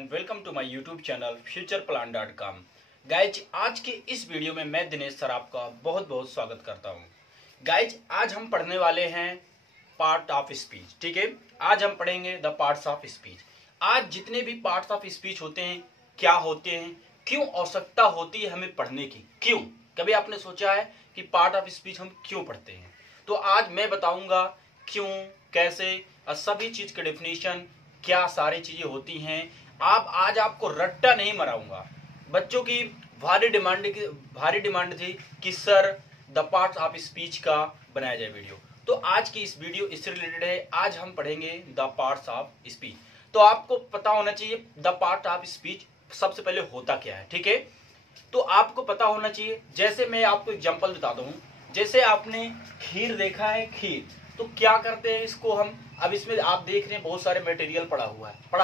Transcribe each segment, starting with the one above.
And welcome to my YouTube channel futureplan.com। Guys आज के इस वीडियो में मैं दिनेश सर आपका बहुत बहुत स्वागत करता हूं। गाइज आज हम पढ़ने वाले हैं पार्ट ऑफ स्पीच। ठीक है, आज हम पढ़ेंगे द पार्ट्स ऑफ स्पीच। आज जितने भी पार्ट्स ऑफ स्पीच होते हैं, क्या होते हैं, क्यों आवश्यकता होती है हमें पढ़ने की, क्यों कभी आपने सोचा है कि पार्ट ऑफ स्पीच हम क्यों पढ़ते हैं? तो आज मैं बताऊंगा क्यों, कैसे और सभी चीज के डेफिनेशन क्या सारी चीजें होती हैं। आज आपको रट्टा नहीं मराऊंगा। बच्चों की भारी डिमांड थी कि sir the parts of speech का बनाया जाए वीडियो। तो आज की इस वीडियो इससे रिलेटेड है। आज हम पढ़ेंगे द पार्ट्स ऑफ स्पीच। तो आपको पता होना चाहिए द पार्ट ऑफ स्पीच सबसे पहले होता क्या है। ठीक है, तो आपको पता होना चाहिए। जैसे मैं आपको एग्जांपल बता दूं, जैसे आपने खीर देखा है, खीर तो क्या करते हैं इसको हम, अब इसमें आप देख रहे हैं बहुत सारे मटेरियल पड़ा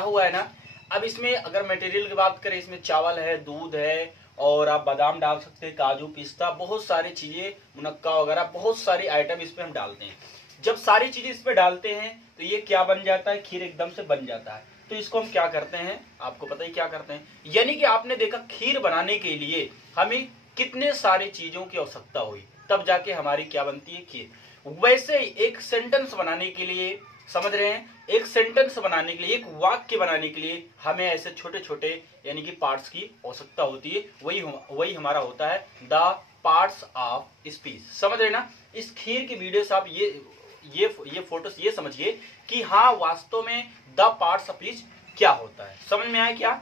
हुआ है ना। अब इसमें अगर मटेरियल की बात करें, इसमें चावल है, दूध है और आप बादाम डाल सकते हैं, काजू, पिस्ता, बहुत सारी चीजें, मुनक्का वगैरह, बहुत सारी आइटम इसमें हम डालते हैं। जब सारी चीजें इसमें डालते हैं तो ये क्या बन जाता है, खीर एकदम से बन जाता है। तो इसको हम क्या करते हैं, आपको पता ही क्या करते हैं। यानी कि आपने देखा खीर बनाने के लिए हमें कितने सारी चीजों की आवश्यकता हुई, तब जाके हमारी क्या बनती है, खीर। वैसे ही एक सेंटेंस बनाने के लिए, समझ रहे हैं, एक सेंटेंस बनाने के लिए, एक वाक्य बनाने के लिए हमें ऐसे छोटे छोटे यानी कि पार्ट्स की आवश्यकता होती है। वही हमारा होता है द पार्ट्स ऑफ स्पीच। समझ रहे ना। इस खीर की वीडियो से आप ये फोटोस ये समझिए कि हाँ वास्तव में द पार्ट्स ऑफ स्पीच क्या होता है। समझ में आया क्या?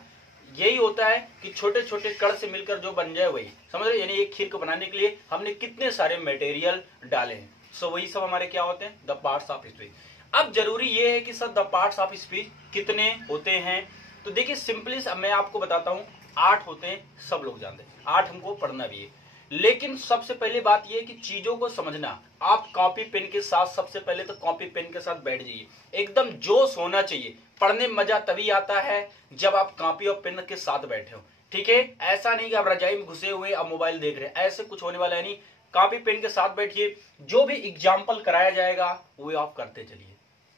यही होता है कि छोटे छोटे कण से मिलकर जो बन जाए वही, समझ रहे। यानी एक खीर को बनाने के लिए हमने कितने सारे मटेरियल डाले हैं, सो वही सब हमारे क्या होते हैं, द पार्ट्स ऑफ स्पीच। अब जरूरी ये है कि sir the parts of speech कितने होते हैं। तो देखिए सिंपली मैं आपको बताता हूं, 8 होते हैं, सब लोग जानते हैं, 8 हमको पढ़ना भी है। लेकिन सबसे पहली बात यह है कि चीजों को समझना। आप कॉपी पेन के साथ, सबसे पहले तो कॉपी पेन के साथ बैठ जाइए, एकदम जोश होना चाहिए। पढ़ने में मजा तभी आता है जब आप कॉपी और पेन के साथ बैठे हो। ठीक है, ऐसा नहीं कि आप रजाई में घुसे हुए अब मोबाइल देख रहे हैं, ऐसे कुछ होने वाला है नहीं। कॉपी पेन के साथ बैठिए, जो भी एग्जाम्पल कराया जाएगा वो आप करते चलिए।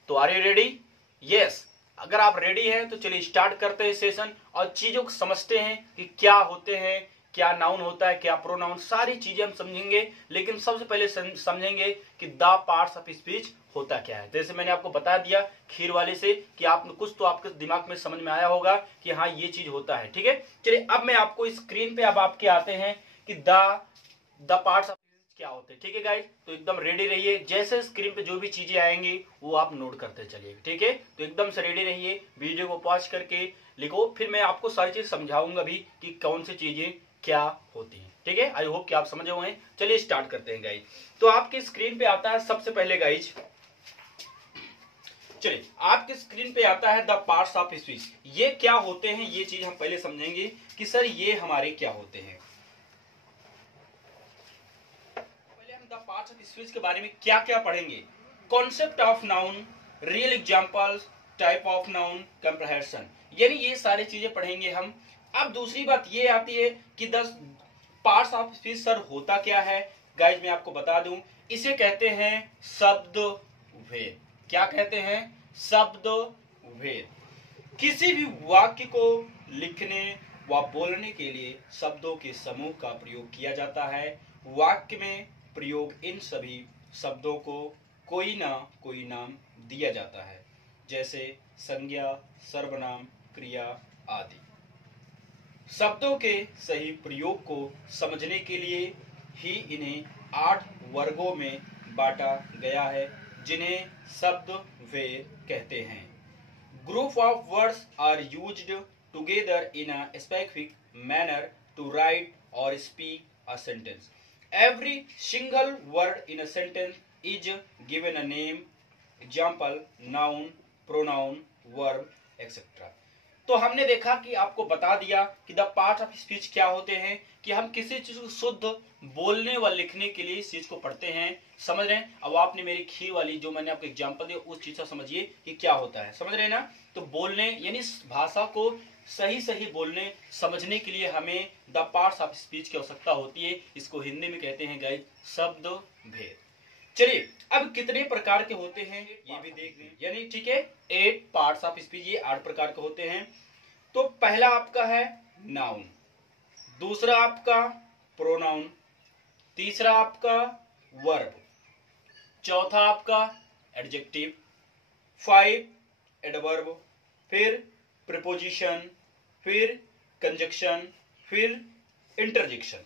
तो आर यू रेडी? यस। अगर आप रेडी हैं तो चलिए स्टार्ट करते हैं सेशन और चीजों को समझते हैं कि क्या होते हैं, क्या नाउन होता है, क्या प्रोनाउन, सारी चीजें हम समझेंगे। लेकिन सबसे पहले समझेंगे कि द पार्ट्स ऑफ स्पीच होता क्या है। जैसे मैंने आपको बता दिया खीर वाले से कि आपने कुछ तो आपके दिमाग में समझ में आया होगा कि हाँ ये चीज होता है। ठीक है, चलिए अब मैं आपको स्क्रीन पे अब आपके आते हैं कि द पार्ट्स ऑफ क्या होते हैं। ठीक है गाइस, तो एकदम रेडी रहिए। जैसे स्क्रीन पे जो भी चीजें आएंगी वो आप नोट करते चलिए। ठीक है, तो एकदम से रेडी रहिए, वीडियो को पॉज करके लिखो, फिर मैं आपको सारी चीज समझाऊंगा भी कि कौन सी चीजें क्या होती हैं। ठीक है, आई होप कि आप समझे हुए हैं। चलिए स्टार्ट करते हैं गाइज। तो आपकी स्क्रीन पे आता है सबसे पहले गाइज, चलिए आपकी स्क्रीन पे आता है द पार्ट्स ऑफ स्पीच। ये क्या होते हैं, ये चीज हम पहले समझेंगे कि सर ये हमारे क्या होते हैं। द पार्ट्स ऑफ स्पीच के बारे में क्या क्या पढ़ेंगे, concept of noun, real examples, type of noun, comprehension, यानी ये सारी चीजें पढ़ेंगे हम। अब दूसरी बात ये आती है कि 10 पार्ट्स ऑफ स्पीच सर होता क्या है। गाइज मैं आपको बता दूं, इसे कहते हैं शब्द भेद। क्या कहते हैं? शब्द भेद। किसी भी वाक्य को लिखने व बोलने के लिए शब्दों के समूह का प्रयोग किया जाता है। वाक्य में प्रयोग इन सभी शब्दों को कोई ना कोई नाम दिया जाता है, जैसे संज्ञा, सर्वनाम, क्रिया आदि। शब्दों के सही प्रयोग को समझने के लिए ही इन्हें 8 वर्गों में बांटा गया है, जिन्हें शब्द भेद कहते हैं। Group of words are used together in a specific manner to write or speak a sentence. Every single word in a sentence is given a name, example, noun, pronoun, verb, etc. तो हमने देखा कि आपको बता दिया कि the part of speech क्या होते हैं, कि हम किसी चीज को शुद्ध बोलने व लिखने के लिए इस चीज को पढ़ते हैं। समझ रहे हैं? अब आपने मेरी खीर वाली जो मैंने आपको एग्जांपल दिया उस चीज को समझिए कि क्या होता है। समझ रहे हैं ना। तो बोलने यानी भाषा को सही सही बोलने समझने के लिए हमें द पार्ट्स ऑफ स्पीच की आवश्यकता होती है। इसको हिंदी में कहते हैं गाइस शब्द भेद। चलिए अब कितने प्रकार के होते हैं ये भी देख लें। यानी ठीक है 8 पार्ट्स ऑफ स्पीच, ये 8 प्रकार के होते हैं। तो पहला आपका है नाउन, दूसरा आपका प्रोनाउन, तीसरा आपका वर्ब, चौथा आपका एडजेक्टिव, 5 एडवर्ब, फिर प्रीपोजिशन, फिर कंजक्शन, फिर इंटरजेक्शन।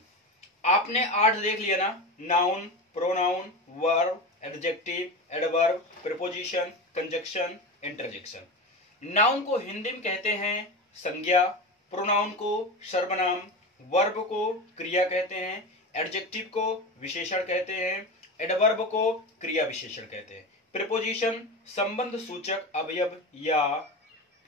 आपने 8 देख लिया ना, noun, pronoun, verb, adjective, adverb, preposition, conjunction, interjection. Noun को हिंदी में कहते हैं संज्ञा, प्रोनाउन को सर्वनाम, वर्ब को क्रिया कहते हैं, एडजेक्टिव को विशेषण कहते हैं, एडवर्ब को क्रिया विशेषण कहते हैं, प्रीपोजिशन संबंध सूचक अवयव या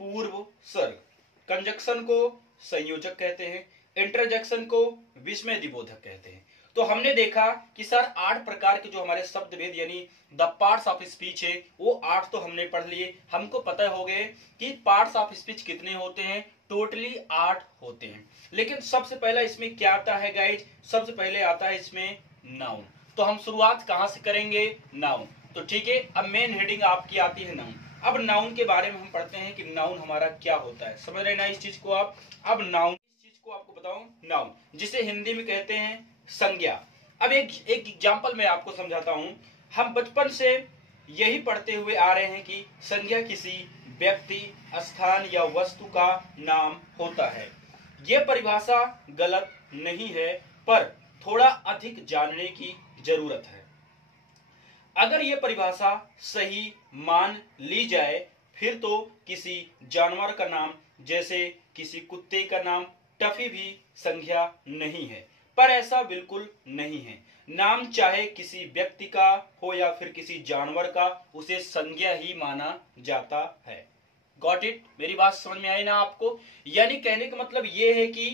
पूर्व सर्ग, कंजक्शन को संयोजक कहते हैं, इंटरजेक्शन को विस्मय बोधक कहते हैं। तो हमने देखा कि सर 8 प्रकार के जो हमारे शब्द भेद यानी द पार्ट्स ऑफ स्पीच है वो 8 तो हमने पढ़ लिए। हमको पता हो गए कि पार्ट्स ऑफ स्पीच कितने होते हैं, टोटली 8 होते हैं। लेकिन सबसे पहला इसमें क्या आता है गाइज, सबसे पहले आता है इसमें नाउन। तो हम शुरुआत कहां से करेंगे, नाउन। तो ठीक है, अब मेन हेडिंग आपकी आती है नाउन। अब नाउन के बारे में हम पढ़ते हैं कि नाउन हमारा क्या होता है, समझ रहे ना इस चीज को आप। अब नाउन इस चीज को आपको बताऊं, नाउन जिसे हिंदी में कहते हैं संज्ञा। अब एक एग्जांपल मैं आपको समझाता हूं। हम बचपन से यही पढ़ते हुए आ रहे हैं कि संज्ञा किसी व्यक्ति, स्थान या वस्तु का नाम होता है। यह परिभाषा गलत नहीं है, पर थोड़ा अधिक जानने की जरूरत है। अगर यह परिभाषा सही मान ली जाए फिर तो किसी जानवर का नाम जैसे किसी कुत्ते का नाम टफी भी संज्ञा नहीं है, पर ऐसा बिल्कुल नहीं है। नाम चाहे किसी व्यक्ति का हो या फिर किसी जानवर का, उसे संज्ञा ही माना जाता है। गॉट इट, मेरी बात समझ में आई ना आपको। यानी कहने का मतलब यह है कि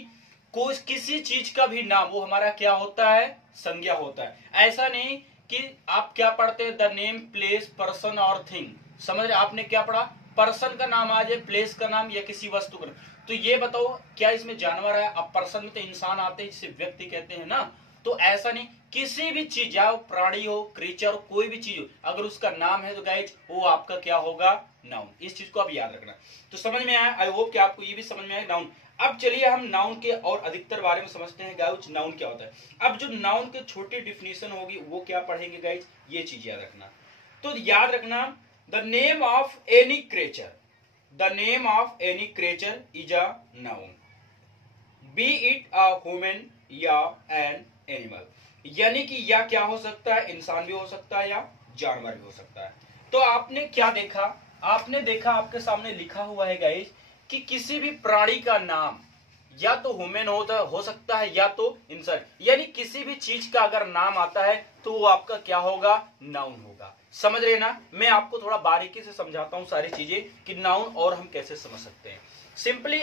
कोई किसी चीज का भी नाम वो हमारा क्या होता है, संज्ञा होता है। ऐसा नहीं कि आप क्या पढ़ते हैं, द नेम, प्लेस, पर्सन और थिंग। समझ रहे, आपने क्या पढ़ा, पर्सन का नाम आ जाए, प्लेस का नाम या किसी वस्तु का। तो ये बताओ क्या इसमें जानवर है। अब पर्सन में तो इंसान आते हैं जिसे व्यक्ति कहते हैं ना। तो ऐसा नहीं, किसी भी चीज, या प्राणी हो, क्रीचर हो, कोई भी चीज हो, अगर उसका नाम है तो गाइज वो आपका क्या होगा, नाउन। इस चीज को आप याद रखना। तो समझ में आया, आई होप कि आपको ये भी समझ में आया नाउन। अब चलिए हम नाउन के और अधिकतर बारे में समझते हैं गाइज, नाउन क्या होता है। अब जो नाउन के छोटी डिफिनेशन होगी वो क्या पढ़ेंगे गाइज, ये चीज याद रखना। तो याद रखना, the name of any creature, the name of any creature is a noun, B it a human या एन एनिमल। यानी कि या क्या हो सकता है, इंसान भी हो सकता है या जानवर भी हो सकता है। तो आपने क्या देखा, आपने देखा आपके सामने लिखा हुआ है गाइज कि किसी भी प्राणी का नाम या तो ह्यूमन हो सकता है या तो इंसान। यानी किसी भी चीज का अगर नाम आता है तो वो आपका क्या होगा, नाउन होगा। समझ रहे ना, मैं आपको थोड़ा बारीकी से समझाता हूं सारी चीजें कि नाउन और हम कैसे समझ सकते हैं। सिंपली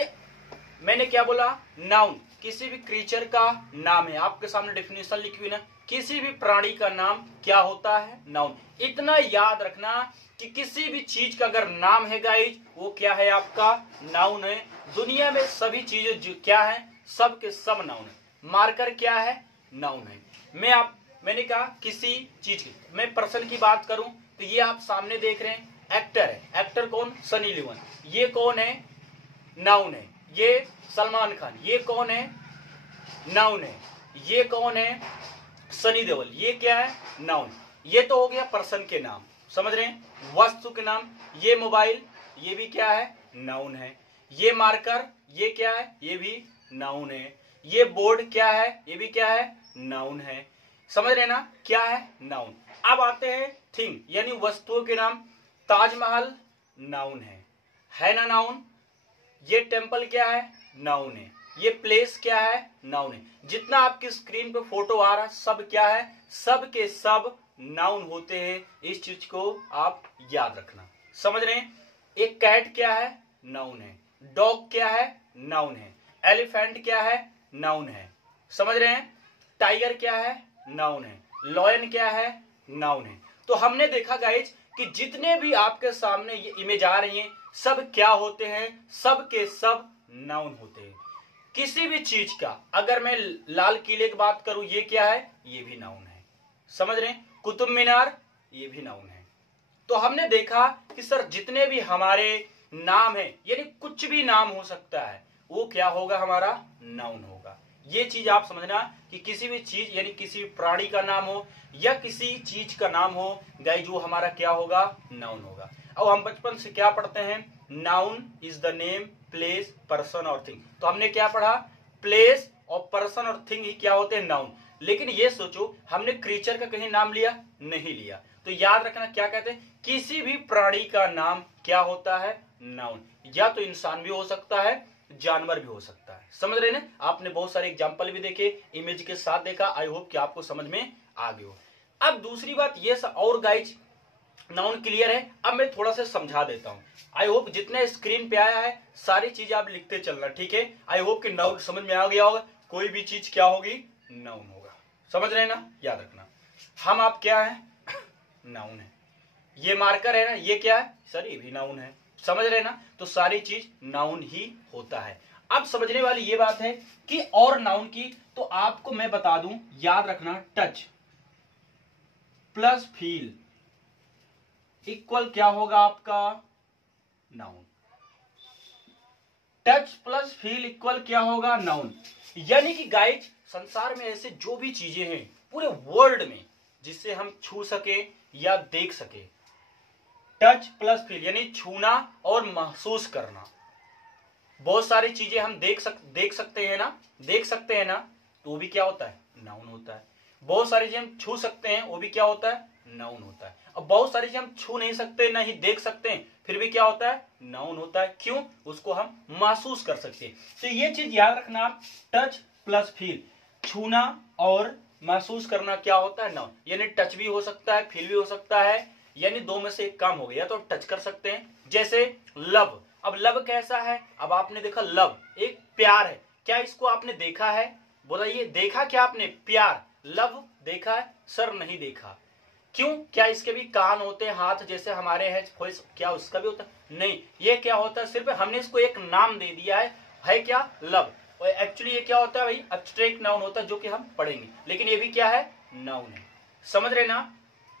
मैंने क्या बोला, नाउन किसी भी क्रीचर का नाम है। आपके सामने डेफिनेशन लिखी हुई ना, किसी भी प्राणी का नाम क्या होता है, नाउन। इतना याद रखना कि किसी भी चीज का अगर नाम है गाइज वो क्या है, आपका नाउन है। दुनिया में सभी चीजें जो क्या है, सब के सब नाउन है। मार्कर क्या है, नाउन है। मैंने कहा किसी चीज की, मैं पर्सन की बात करूं तो ये आप सामने देख रहे हैं एक्टर है। एक्टर कौन, सनी लियोन। ये कौन है, नाउन है। ये सलमान खान, ये कौन है, नाउन है। ये कौन है, सनी देओल, ये क्या है, नाउन। ये तो हो गया पर्सन के नाम, समझ रहे हैं, वस्तु के नाम। ये मोबाइल, ये भी क्या है, नाउन है। ये मार्कर, ये क्या है, ये भी नाउन है। ये बोर्ड क्या है, ये भी क्या है, नाउन है। समझ रहे ना, क्या है, नाउन। अब आते हैं थिंग यानी वस्तुओं के नाम। ताजमहल नाउन है ना, नाउन। ये टेम्पल क्या है, नाउन है। ये प्लेस क्या है, नाउन है। जितना आपकी स्क्रीन पे फोटो आ रहा सब क्या है, सब के सब नाउन होते हैं। इस चीज को आप याद रखना, समझ रहे हैं। एक कैट क्या है, नाउन है। डॉग क्या है, नाउन है। एलिफेंट क्या है, नाउन है। समझ रहे हैं। टाइगर क्या है, नाउन है। लॉयन क्या है, नाउन है। तो हमने देखा गाइज कि जितने भी आपके सामने ये इमेज आ रही हैं सब क्या होते हैं, सब के सब नाउन होते हैं। किसी भी चीज का, अगर मैं लाल किले की बात करूं, ये क्या है, ये भी नाउन है। समझ रहे हैं। कुतुब मीनार, ये भी नाउन है। तो हमने देखा कि सर जितने भी हमारे नाम है यानी कुछ भी नाम हो सकता है, वो क्या होगा, हमारा नाउन होगा। ये चीज आप समझना कि किसी भी चीज यानी किसी प्राणी का नाम हो या किसी चीज का नाम हो गाइस, वो हमारा क्या होगा, नाउन होगा। अब हम बचपन से क्या पढ़ते हैं, noun is the name, place, person और थिंग। तो हमने क्या पढ़ा, प्लेस और पर्सन और थिंग ही क्या होते हैं, नाउन। लेकिन ये सोचो हमने क्रीचर का कहीं नाम लिया, नहीं लिया। तो याद रखना क्या कहते हैं, किसी भी प्राणी का नाम क्या होता है, नाउन। या तो इंसान भी हो सकता है, जानवर भी हो सकता है। समझ रहे ना, आपने बहुत सारे एग्जांपल भी देखे, इमेज के साथ देखा। आई होप कि आपको समझ में आ गया हो। अब दूसरी बात ये और गाइज, नाउन क्लियर है। अब मैं थोड़ा सा समझा देता हूं। आई होप जितने स्क्रीन पे आया है सारी चीज आप लिखते चलना, ठीक है। आई होप कि नाउन समझ में आ गया होगा। कोई भी चीज क्या होगी, नाउन होगा। समझ रहे ना, याद रखना। हम आप क्या है, नाउन है। ये मार्कर है ना, ये क्या है सर, ये भी नाउन है। समझ रहे ना, तो सारी चीज नाउन ही होता है। अब समझने वाली ये बात है कि और नाउन की, तो आपको मैं बता दूं, याद रखना, टच प्लस फील इक्वल क्या होगा आपका, noun. Touch plus feel equal क्या होगा, नाउन। यानी कि गाइज संसार में ऐसे जो भी चीजें हैं पूरे वर्ल्ड में जिससे हम छू सके या देख सके, टच प्लस फील यानी छूना और महसूस करना। बहुत सारी चीजें हम देख सकते हैं ना, तो वो भी क्या होता है, नाउन होता है। बहुत सारी चीजें हम छू सकते हैं, वो भी क्या होता है, नाउन होता है। अब बहुत सारी चीजें हम छू नहीं सकते, ना ही देख सकते हैं, फिर भी क्या होता है, नाउन होता है। क्यों, उसको हम महसूस कर सकते हैं। तो ये चीज याद रखना आप, टच प्लस फील, छूना और महसूस करना क्या होता है, नाउन। यानी टच भी हो सकता है, फील भी हो सकता है, यानी दो में से एक काम हो गया, तो टच कर सकते हैं। जैसे लव, अब लव कैसा है, अब आपने देखा लव एक प्यार है। क्या इसको आपने देखा है, बोला देखा क्या आपने, प्यार, लव देखा है सर, नहीं देखा। क्यों, क्या इसके भी कान होते हैं, हाथ जैसे हमारे हैं, क्या उसका भी होता है, नहीं। ये क्या होता है, सिर्फ हमने इसको एक नाम दे दिया है क्या, लव। और एक्चुअली ये क्या होता है भाई, एब्स्ट्रैक्ट नाउन होता है, जो कि हम पढ़ेंगे। लेकिन ये भी क्या है, नाउन है। समझ रहे ना,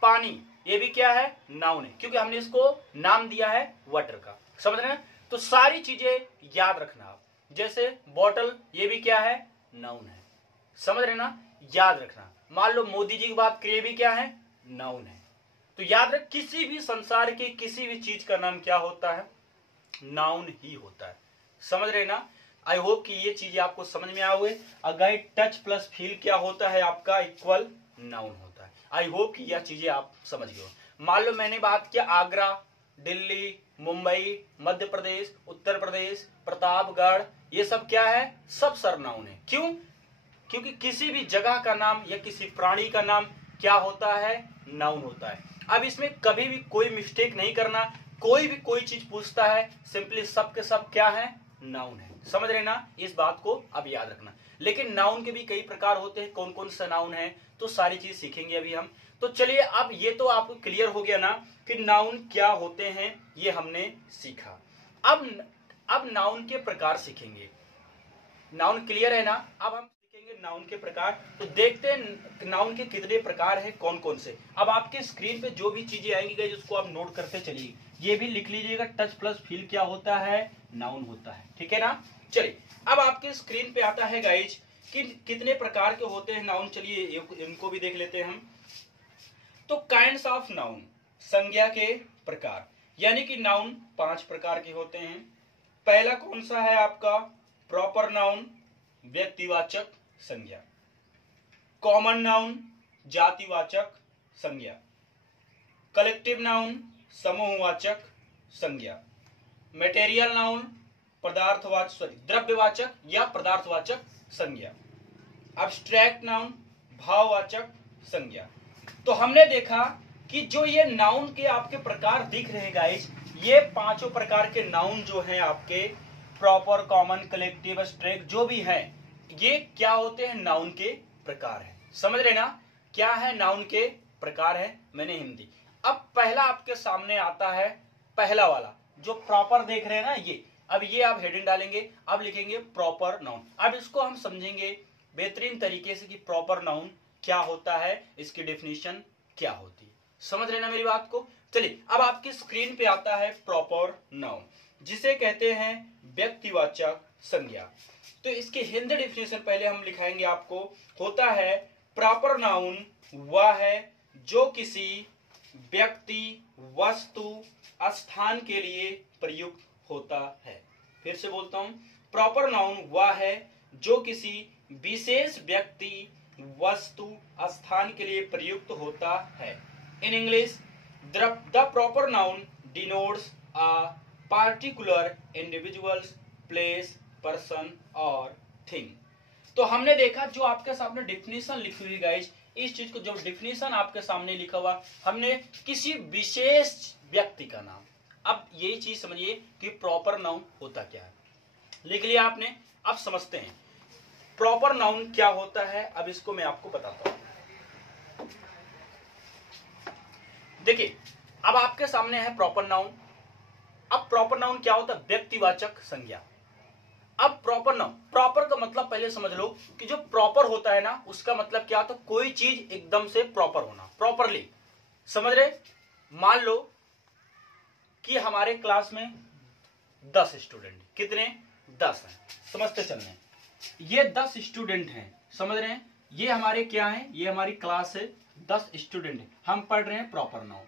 पानी, ये भी क्या है, नाउन है, क्योंकि हमने इसको नाम दिया है वाटर का। समझ रहे हैं, तो सारी चीजें याद रखना आप। जैसे बॉटल, ये भी क्या है, नाउन है। समझ रहे ना, याद रखना। मान लो मोदी जी की बात करिए, भी क्या है, नाउन है। तो याद रख, किसी भी संसार की किसी भी चीज का नाम क्या होता है, नाउन ही होता है। समझ रहे ना, आई होप कि ये चीजें आपको समझ में आ गए। अगर टच प्लस फील क्या होता है आपका, इक्वल नाउन होता है। आई होप कि यह चीजें आप समझ गए हो। मान लो मैंने बात किया आगरा, दिल्ली, मुंबई, मध्य प्रदेश, उत्तर प्रदेश, प्रतापगढ़, ये सब क्या है, सब सर्वनाउन है। क्यों, क्योंकि किसी भी जगह का नाम या किसी प्राणी का नाम क्या होता है, नाउन होता है। अब इसमें कभी भी कोई मिस्टेक नहीं करना, कोई भी कोई चीज पूछता है, सिंपली सब के सब क्या है, नाउन है। समझ रहे ना, इस बात को अब याद रखना। लेकिन नाउन के भी कई प्रकार होते हैं, कौन कौन सा नाउन है, तो सारी चीज सीखेंगे अभी हम। तो चलिए, अब ये तो आपको क्लियर हो गया ना कि नाउन क्या होते हैं, ये हमने सीखा। अब नाउन के प्रकार सीखेंगे। नाउन क्लियर है ना, अब हम सीखेंगे नाउन के प्रकार। तो देखते हैं नाउन के कितने प्रकार हैं, कौन कौन से। अब आपके स्क्रीन पे जो भी चीजें आएंगी गाइस, उसको आप नोट करते चलिए। ये भी लिख लीजिएगा, टच प्लस फील क्या होता है, नाउन होता है, ठीक है ना। चलिए, अब आपके स्क्रीन पे आता है गाइज कि कितने प्रकार के होते हैं नाउन। चलिए इनको भी देख लेते हैं हम। तो काइंड्स ऑफ नाउन, संज्ञा के प्रकार, यानी कि नाउन 5 प्रकार के होते हैं। पहला कौन सा है आपका, प्रॉपर नाउन, व्यक्तिवाचक संज्ञा। कॉमन नाउन, जातिवाचक संज्ञा। कलेक्टिव नाउन, समूहवाचक संज्ञा। मटेरियल नाउन, द्रव्यवाचक या पदार्थवाचक संज्ञा। अब्स्ट्रैक्ट नाउन, भाववाचक संज्ञा। तो हमने देखा कि जो ये नाउन के आपके प्रकार दिख रहे हैं गाइस, ये 5 प्रकार के नाउन जो हैं आपके, प्रॉपर, कॉमन, कलेक्टिव, एब्स्ट्रैक्ट, जो भी हैं, ये क्या होते हैं, नाउन के प्रकार है। समझ रहे ना, क्या है, नाउन के प्रकार है, मैंने हिंदी। अब पहला आपके सामने आता है, पहला वाला जो प्रॉपर देख रहे हैं ना, ये। अब ये आप हेडिंग डालेंगे, अब लिखेंगे प्रॉपर नाउन। अब इसको हम समझेंगे बेहतरीन तरीके से कि प्रॉपर नाउन क्या होता है, इसकी डेफिनेशन क्या होती है। समझ रहे ना मेरी बात को। चलिए, अब आपकी स्क्रीन पे आता है प्रॉपर नाउन। जिसे कहते हैं व्यक्तिवाचक संज्ञा। तो इसके हिंदी डिफिनेशन पहले हम लिखाएंगे आपको। होता है प्रॉपर नाउन वह है जो किसी व्यक्ति, वस्तु, स्थान के लिए प्रयुक्त होता है। फिर से बोलता हूं, प्रॉपर नाउन वह है जो किसी विशेष व्यक्ति, वस्तु, स्थान के लिए प्रयुक्त होता है। In English, the proper noun denotes a particular individuals, place, person और थिंग। तो हमने देखा जो आपके सामने डिफिनीशन लिखी हुई गाइस, इस चीज को जो डिफिनीशन आपके सामने लिखा हुआ, हमने किसी विशेष व्यक्ति का नाम। अब यही चीज समझिए कि प्रॉपर नाउन होता क्या है। लिख लिया आपने। अब समझते हैं प्रॉपर नाउन क्या होता है। अब इसको मैं आपको बताता हूं। देखिए, अब आपके सामने है प्रॉपर नाउन। अब प्रॉपर नाउन क्या होता है? व्यक्तिवाचक संज्ञा। अब प्रॉपर नाउन, प्रॉपर का मतलब पहले समझ लो कि जो प्रॉपर होता है ना, उसका मतलब क्या होता है? कोई चीज एकदम से प्रॉपर होना, प्रॉपरली। समझ रहे? मान लो कि हमारे क्लास में 10 स्टूडेंट, कितने? 10 हैं। समझते चलने, ये 10 स्टूडेंट हैं। समझ रहे हैं? ये हमारे क्या है? ये हमारी क्लास है, 10 स्टूडेंट है। हम पढ़ रहे हैं प्रॉपर नाउन।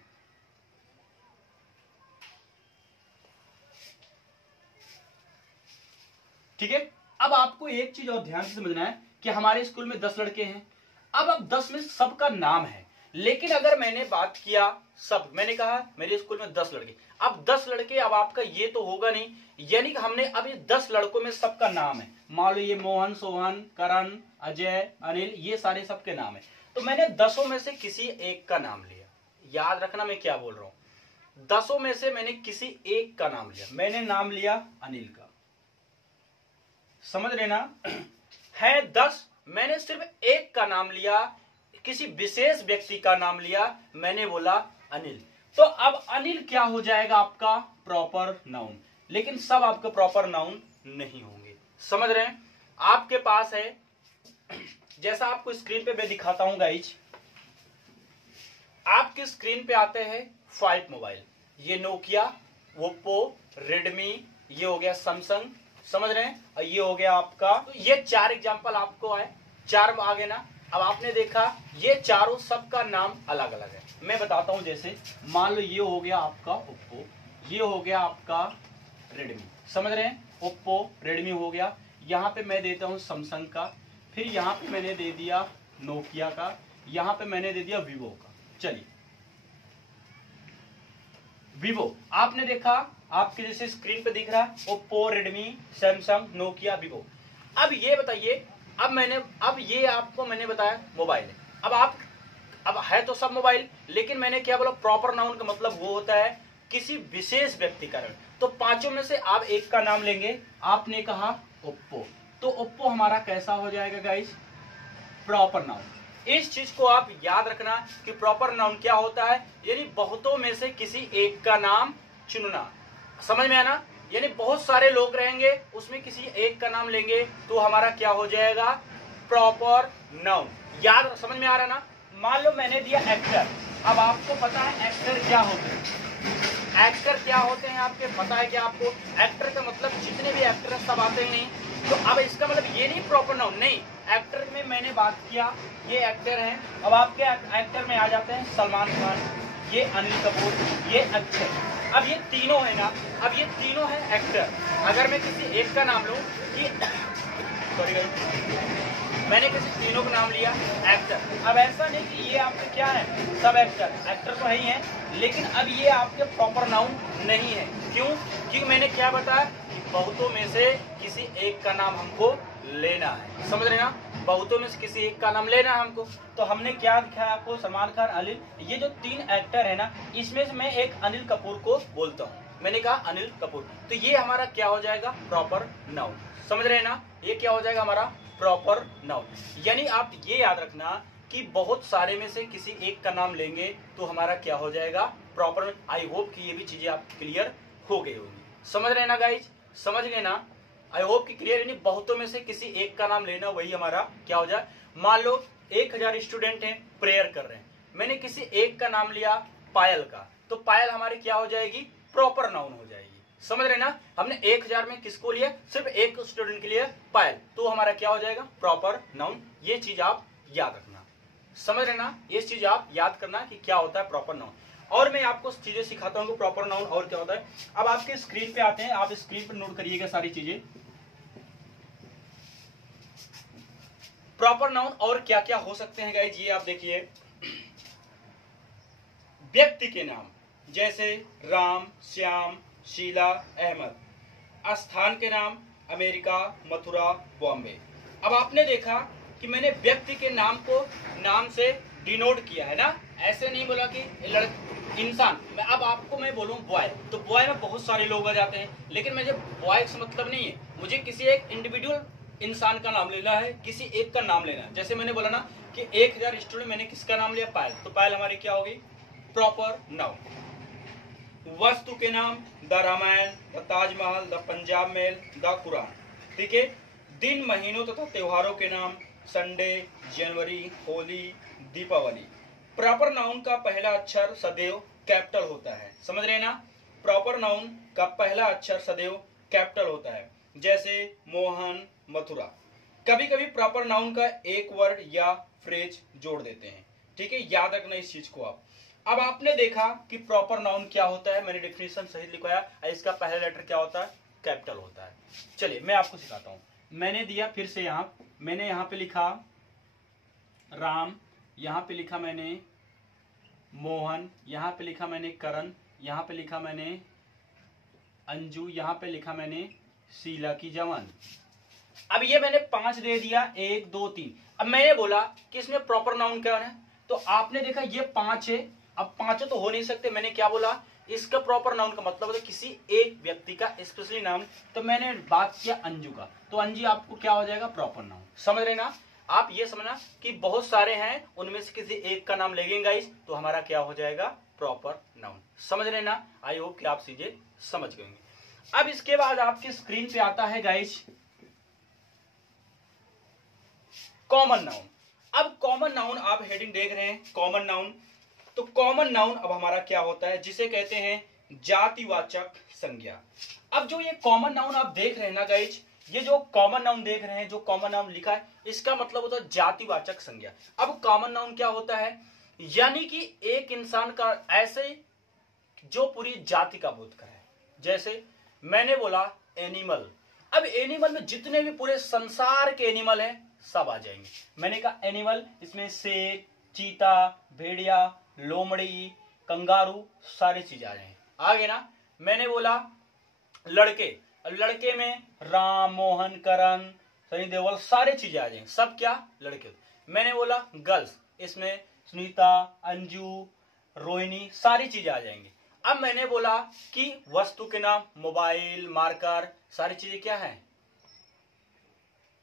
ठीक है। अब आपको एक चीज और ध्यान से समझना है कि हमारे स्कूल में 10 लड़के हैं। अब 10 में सबका नाम है, लेकिन अगर मैंने बात किया सब, मैंने कहा मेरे स्कूल में 10 लड़के, अब 10 लड़के, अब आपका ये तो होगा नहीं, यानी कि हमने अब ये 10 लड़कों में सबका नाम है। मान लो ये मोहन, सोहन, करण, अजय, अनिल, ये सारे सबके नाम है। तो मैंने 10 में से किसी एक का नाम लिया। याद रखना मैं क्या बोल रहा हूं। 10 में से मैंने किसी एक का नाम लिया। मैंने नाम लिया अनिल का। समझ रहे ना? है 10, मैंने सिर्फ एक का नाम लिया, किसी विशेष व्यक्ति का नाम लिया, मैंने बोला अनिल। तो अब अनिल क्या हो जाएगा? आपका प्रॉपर नाउन। लेकिन सब आपके प्रॉपर नाउन नहीं होंगे। समझ रहे हैं? आपके पास है, जैसा आपको स्क्रीन पे मैं दिखाता हूं गाइज, आपके स्क्रीन पे आते हैं 5 मोबाइल। ये नोकिया, ओप्पो, रेडमी, ये हो गया सैमसंग। समझ रहे हैं? और ये हो गया आपका, तो ये 4 एग्जांपल आपको आए, 4 आगे ना। अब आपने देखा ये चारों सबका नाम अलग अलग है। मैं बताता हूं, जैसे मान लो ये हो गया आपका ओप्पो, ये हो गया आपका रेडमी। समझ रहे हैं? ओप्पो, रेडमी हो गया। यहाँ पे मैं देता हूं सैमसंग का, फिर यहाँ पे मैंने दे दिया नोकिया का, यहाँ पे मैंने दे दिया वीवो का। चलिए, वीवो आपने देखा, आपके जैसे स्क्रीन पे दिख रहा है, Oppo, Redmi, Samsung, Nokia, Vivo. अब ये बताइए, अब ये आपको मैंने बताया मोबाइल है। अब है तो सब मोबाइल, लेकिन मैंने क्या बोला? प्रॉपर नाउन का मतलब वो होता है किसी विशेष व्यक्ति का नाम। तो 5 में से आप एक का नाम लेंगे। आपने कहा ओप्पो, तो ओप्पो हमारा कैसा हो जाएगा गाइस? Proper noun. इस चीज को आप याद रखना कि प्रॉपर नाउन क्या होता है, यानी बहुतों में से किसी एक का नाम चुनना। समझ में आना? यानी बहुत सारे लोग रहेंगे, उसमें किसी एक का नाम लेंगे, तो हमारा क्या हो जाएगा? Proper noun. याद, समझ में आ रहा ना? मान लो मैंने दिया एक्टर। अब आपको पता है एक्टर क्या होते हैं? एक्टर क्या होते हैं आपके पता है क्या आपको? एक्टर का मतलब जितने भी एक्टर है सब आते हैं नहीं। तो अब इसका मतलब ये नहीं प्रॉपर नाउन नहीं। एक्टर में मैंने बात किया, ये एक्टर हैं। अब आपके एक्टर में आ जाते हैं सलमान खान, ये अनिल कपूर, ये अक्षय। अब ये तीनों है ना, अब ये तीनों है एक्टर। अगर मैं किसी एक का नाम लूं कि सॉरी मैंने किसी तीनों का नाम लिया एक्टर। अब ऐसा नहीं कि ये आपके क्या है? सब एक्टर तो है ही है, लेकिन अब ये आपके प्रॉपर नाउन नहीं है। क्यों? क्योंकि मैंने क्या बताया कि बहुतों में से किसी एक का नाम हमको लेना है। समझ रहे ना? बहुतों में से किसी एक का नाम लेना है हमको। तो हमने क्या दिखाया आपको? सलमान खान, अनिल, ये जो 3 एक्टर है ना, इसमें से मैं एक अनिल कपूर को बोलता हूँ। मैंने कहा अनिल कपूर, तो ये हमारा क्या हो जाएगा? Proper noun. समझ रहे हैं ना? ये क्या हो जाएगा हमारा? Proper noun. यानी आप ये याद रखना कि बहुत सारे में से किसी एक का नाम लेंगे तो हमारा क्या हो जाएगा? प्रॉपर। आई होप कि ये भी चीजें आप क्लियर हो गई होंगी। समझ रहे हैं ना गाइज? समझ गए ना? आई होप कि क्लियर। यानी बहुतों में से किसी एक का नाम लेना, वही हमारा क्या हो जाए? मान लो 1000 स्टूडेंट हैं, प्रेयर कर रहे हैं, मैंने किसी एक का नाम लिया पायल का, तो पायल हमारी क्या हो जाएगी? प्रॉपर नाउन हो जाएगी। समझ रहे ना, हमने 1000 में किसको लिया, सिर्फ एक स्टूडेंट के लिए पायल, तो हमारा क्या हो जाएगा प्रॉपर नाउन। ये चीज आप याद रखना, समझ रहे ना, ये चीज आप याद करना कि क्या होता है प्रॉपर नाउन। और मैं आपको चीजें सिखाता हूँ प्रॉपर नाउन और क्या होता है। अब आपके स्क्रीन पे आते हैं, आप स्क्रीन पर नोट करिएगा सारी चीजें। प्रॉपर नाउन और क्या क्या हो सकते हैं गाइज, ये आप देखिए। व्यक्ति के नाम जैसे राम, श्याम, शीला, अहमद। स्थान के नाम अमेरिका, मथुरा, बॉम्बे। अब आपने देखा कि मैंने व्यक्ति के नाम को नाम से डिनोट किया है ना, ऐसे नहीं बोला कि इंसान। मैं अब आपको मैं बोलूं बॉय, तो बॉय में बहुत सारे लोग आ जाते हैं, लेकिन मुझे बॉय से मतलब नहीं है, मुझे किसी एक इंडिविजुअल इंसान का नाम लेना है, किसी एक का नाम लेना है। जैसे मैंने बोला ना कि 1000 स्टूडेंट, मैंने किसका नाम लिया, पायल, तो पायल हमारी क्या होगी प्रॉपर नाउन। वस्तु के नाम the Ramayana, the Taj Mahal, the Punjab mail, the Quran, ठीक है। दिन, महीनों तथा त्योहारों के नाम संडे, जनवरी, होली, दीपावली। प्रॉपर नाउन का पहला अक्षर सदैव कैपिटल होता है, समझ रहे ना, प्रॉपर नाउन का पहला अक्षर सदैव कैपिटल होता है, जैसे मोहन, मथुरा। कभी कभी प्रॉपर नाउन का एक वर्ड या फ्रेज जोड़ देते हैं, ठीक है, याद रखना इस चीज को आप। अब आपने देखा कि प्रॉपर नाउन क्या होता है, मैंने डेफिनेशन सही लिखवाया, इसका पहला लेटर क्या होता है, कैपिटल होता है। चलिए मैं आपको सिखाता हूं, मैंने दिया फिर से यहाँ, मैंने यहाँ पे लिखा राम, यहाँ पे लिखा मैंने मोहन, यहाँ पे लिखा मैंने करण, यहाँ पे लिखा मैंने अंजू, यहाँ पे लिखा मैंने शीला की जवान। अब ये मैंने 5 दे दिया, 1 2 3। अब मैंने बोला कि इसमें प्रॉपर नाउन क्या है, तो आपने देखा ये 5 है, अब 5 तो हो नहीं सकते, मैंने क्या बोला, इसका प्रॉपर नाउन का मतलब होता है किसी एक व्यक्ति का स्पेशली नाम, तो मैंने बात किया अंजू का, तो अंजू आपको क्या हो जाएगा प्रॉपर नाउन, समझ रहे ना। आप ये समझना कि बहुत सारे हैं, उनमें से किसी एक का नाम लेंगे गाइस, तो हमारा क्या हो जाएगा प्रॉपर नाउन, समझ रहे ना। आई होप कि आप चीजें समझ गए। अब इसके बाद आपकी स्क्रीन पे आता है गाइस कॉमन नाउन। अब कॉमन नाउन आप हेडिंग देख रहे हैं कॉमन नाउन, तो कॉमन नाउन अब हमारा क्या होता है, जिसे कहते हैं जातिवाचक संज्ञा। अब जो ये कॉमन नाउन आप देख रहे हैं ना गाइज, ये जो कॉमन नाउन देख रहे हैं, जो कॉमन नाउन लिखा है, इसका मतलब होता है जातिवाचक संज्ञा। अब कॉमन नाउन क्या होता है, यानी कि एक इंसान का ऐसे जो पूरी जाति का बोध करे। जैसे मैंने बोला एनिमल, अब एनिमल में जितने भी पूरे संसार के एनिमल हैं सब आ जाएंगे। मैंने कहा एनिमल, इसमें शेर, चीता, भेड़िया, लोमड़ी, कंगारू, सारी चीज आ जाएंगे, आगे ना। मैंने बोला लड़के, लड़के में राम, मोहन, करण, सनी देओल, सारे चीजें आ जाएंगे, सब क्या लड़के। मैंने बोला गर्ल्स, इसमें सुनीता, अंजू, रोहिणी, सारी चीजें आ जाएंगी। अब मैंने बोला कि वस्तु के नाम मोबाइल, मार्कर, सारी चीजें क्या है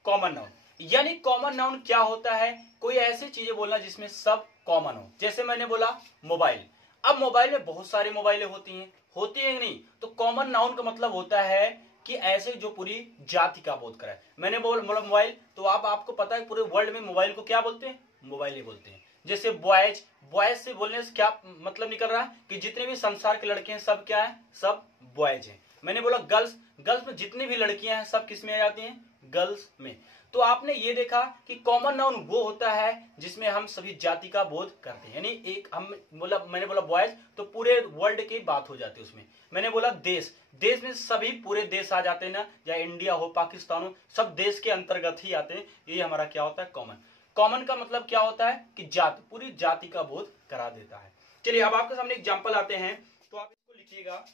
कॉमन नाउन। यानी कॉमन नाउन क्या होता है, कोई ऐसी चीजें बोलना जिसमें सब कॉमन हो। जैसे मैंने बोला मोबाइल, अब मोबाइल में बहुत सारी मोबाइलें होती हैं नहीं, तो कॉमन नाउन का मतलब होता है कि ऐसे जो पूरी जाति का बोध कराए। मैंने बोला मोबाइल, तो आपको पता है पूरे वर्ल्ड में मोबाइल को क्या बोलते हैं, मोबाइल ही बोलते हैं। जैसे बॉयज, बॉयज से बोलने से क्या मतलब निकल रहा है कि जितने भी संसार के लड़के हैं सब क्या है, सब बॉयज हैं। मैंने बोला गर्ल्स, गर्ल्स में जितनी भी लड़कियां हैं सब किस में आ जाती हैं, गर्ल्स में। तो आपने ये देखा कि कॉमन नाउन वो होता है जिसमें हम सभी जाति का बोध करते हैं, यानी एक हम बोला, मैंने बोला बॉयज, तो पूरे वर्ल्ड की बात हो जाती है उसमें। मैंने बोला देश, देश में सभी पूरे देश आ जाते हैं ना, चाहे इंडिया हो, पाकिस्तान हो, सब देश के अंतर्गत ही आते हैं। ये हमारा क्या होता है कॉमन। कॉमन का मतलब क्या होता है कि जाति, पूरी जाति का बोध करा देता है। चलिए अब आपके सामने एग्जाम्पल आते हैं, तो आप इसको लिखिएगा।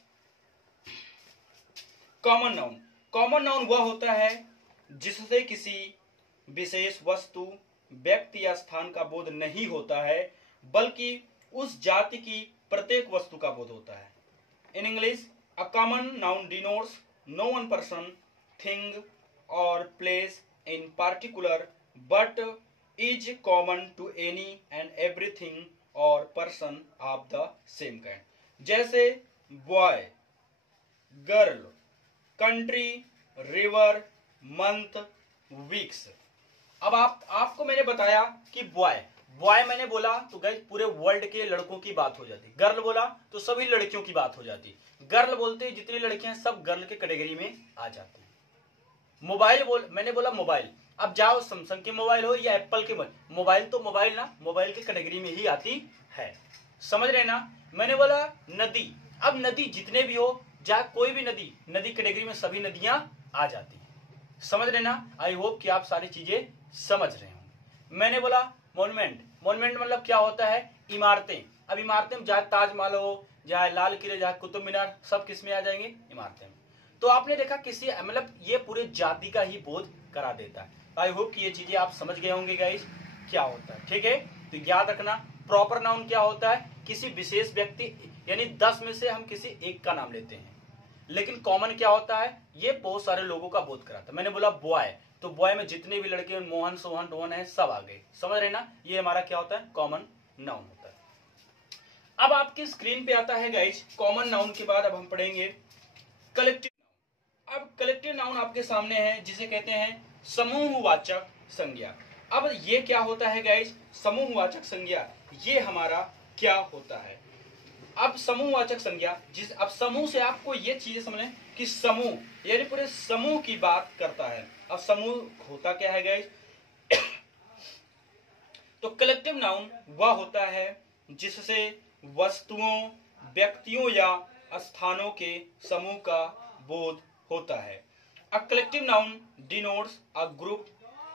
कॉमन नाउन, कॉमन नाउन वह होता है जिससे किसी विशेष वस्तु, व्यक्ति या स्थान का बोध नहीं होता है, बल्कि उस जाति की प्रत्येक वस्तु का बोध होता है। In English, a common noun denotes no one person, thing or place in particular but is common to any and everything or person of the same kind. जैसे boy, girl, country, river, month, weeks. अब आपको मैंने बताया कि boy, boy मैंने बोला तो guys पूरे वर्ल्ड के लड़कों की बात हो जाती, गर्ल बोला तो सभी लड़कियों की बात हो जाती, गर्ल बोलते ही जितनी लड़कियां सब गर्ल के कैटेगरी में आ जाती हैं। मोबाइल मैंने बोला मोबाइल, अब जाओ सैमसंग के मोबाइल हो या एप्पल के मोबाइल, तो मोबाइल ना मोबाइल की कैटेगरी में ही आती है, समझ रहे ना। मैंने बोला नदी, अब नदी जितने भी हो, जहाँ कोई भी नदी, नदी कैटेगरी में सभी नदियां आ जाती हैं, समझ रहे ना। आई होप कि आप सारी चीजें समझ रहे हो। मैंने बोला मॉन्यूमेंट, मॉन्यूमेंट मतलब क्या होता है, इमारतें। अब इमारतें में चाहे ताजमहल हो, चाहे लाल किले, चाहे कुतुब मीनार, सब किस में आ जाएंगे, इमारतें में। तो आपने देखा किसी मतलब ये पूरे जाति का ही बोध करा देता है। आई होप कि ये चीजें आप समझ गए होंगे गाइस क्या होता है, ठीक है। तो याद रखना प्रॉपर नाउन क्या होता है, किसी विशेष व्यक्ति, यानी 10 में से हम किसी एक का नाम लेते हैं, लेकिन कॉमन क्या होता है, ये बहुत सारे लोगों का बोध कराता है। मैंने बोला बॉय, तो बॉय में जितने भी लड़के मोहन सोहन रोहन है सब आ गए, समझ रहे ना। ये हमारा क्या होता है, कॉमन नाउन होता है। अब आपकी स्क्रीन पे आता है गाइस कॉमन नाउन के बाद अब हम पढ़ेंगे कलेक्टिव नाउन। अब कलेक्टिव नाउन आपके सामने है, जिसे कहते हैं समूहवाचक संज्ञा। अब ये क्या होता है गाइस, समूहवाचक संज्ञा, ये हमारा क्या होता है। अब समूहवाचक संज्ञा, अब समूह से आपको ये चीजें समझें कि समूह यानी पूरे समूह की बात करता है। अब समूह होता क्या है गाइस, तो कलेक्टिव नाउन वह होता है जिससे वस्तुओं, व्यक्तियों या स्थानों के समूह का बोध होता है। A collective noun denotes a group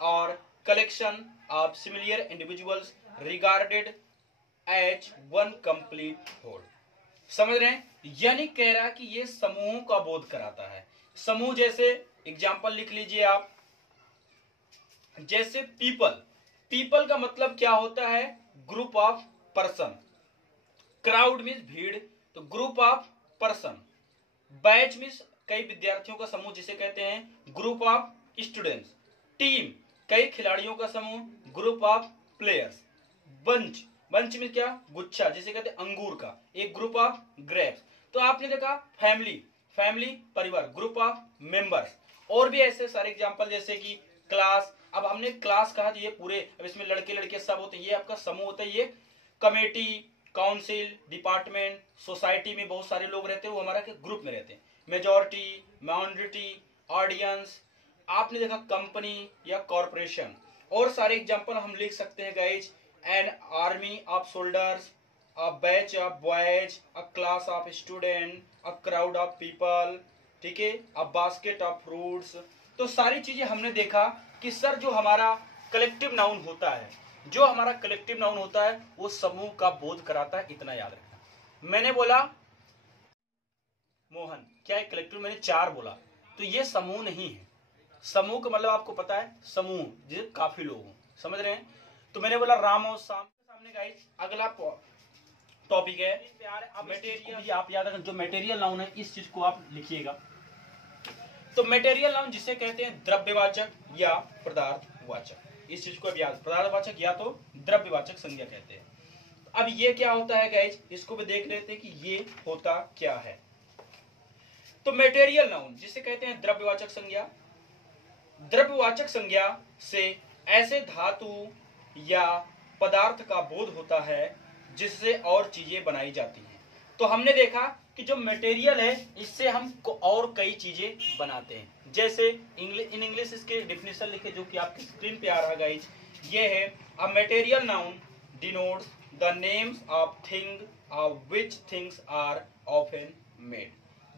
or collection of similar individuals regarded as one complete whole. समझ रहे हैं, यानी कह रहा है कि ये समूहों का बोध कराता है। समूह जैसे एग्जाम्पल लिख लीजिए आप, जैसे पीपल, पीपल का मतलब क्या होता है, group of person. Crowd means भीड़, तो group of person. Batch means कई विद्यार्थियों का समूह, जिसे कहते हैं ग्रुप ऑफ स्टूडेंट्स। टीम कई खिलाड़ियों का समूह, group of players. Bunch, bunch में क्या, गुच्छा, जिसे कहते हैं अंगूर का, एक ग्रुप ऑफ ग्रेप्स। तो आपने देखा फैमिली, फैमिली परिवार, ग्रुप ऑफ मेंबर्स। और भी ऐसे सारे एग्जांपल जैसे कि क्लास, अब हमने क्लास कहा तो ये पूरे, अब इसमें लड़के लड़के सब होते हैं, ये आपका समूह होता है। ये कमेटी, काउंसिल, डिपार्टमेंट, सोसाइटी में बहुत सारे लोग रहते हैं, वो हमारा ग्रुप में रहते हैं। मेजॉरिटी, माइनॉरिटी, ऑडियंस, आपने देखा कंपनी या कॉरपोरेशन। और सारे एग्जांपल हम लिख सकते हैं guys, an army of soldiers, a batch of boys, a class of student, a crowd of people, ठीक है, a basket of fruits। तो सारी चीजें हमने देखा कि सर जो हमारा कलेक्टिव नाउन होता है, जो हमारा कलेक्टिव नाउन होता है वो समूह का बोध कराता है, इतना याद रखना। मैंने बोला मोहन, क्या है कलेक्टिव, मैंने 4 बोला, तो ये समूह नहीं है। समूह का मतलब आपको पता है, समूह जिसमें काफी लोग हों, समझ रहे हैं। तो मैंने बोला राम और शाम। सामने गाइस अगला टॉपिक है मटेरियल। आप याद रखें जो मटेरियल नाउन है इस चीज को आप लिखिएगा। तो मटेरियल नाउन जिसे कहते हैं द्रव्यवाचक या पदार्थवाचक, इस चीज को अब याद, पदार्थवाचक या तो द्रव्यवाचक संज्ञा कहते हैं। अब ये क्या होता है गाइस, इसको भी देख लेते हैं कि ये होता क्या है। तो मटेरियल नाउन जिसे कहते हैं द्रव्यवाचक संज्ञा, द्रव्यवाचक संज्ञा से ऐसे धातु या पदार्थ का बोध होता है जिससे और चीजें बनाई जाती हैं। तो हमने देखा कि जो मटेरियल है इससे हम और कई चीजें बनाते हैं। जैसे इन इंग्लिश इसके डिफिनेशन लिखे जो कि आपकी स्क्रीन पे आ रहा गाइस, ये है a material noun denotes the names of thing of which things are often made.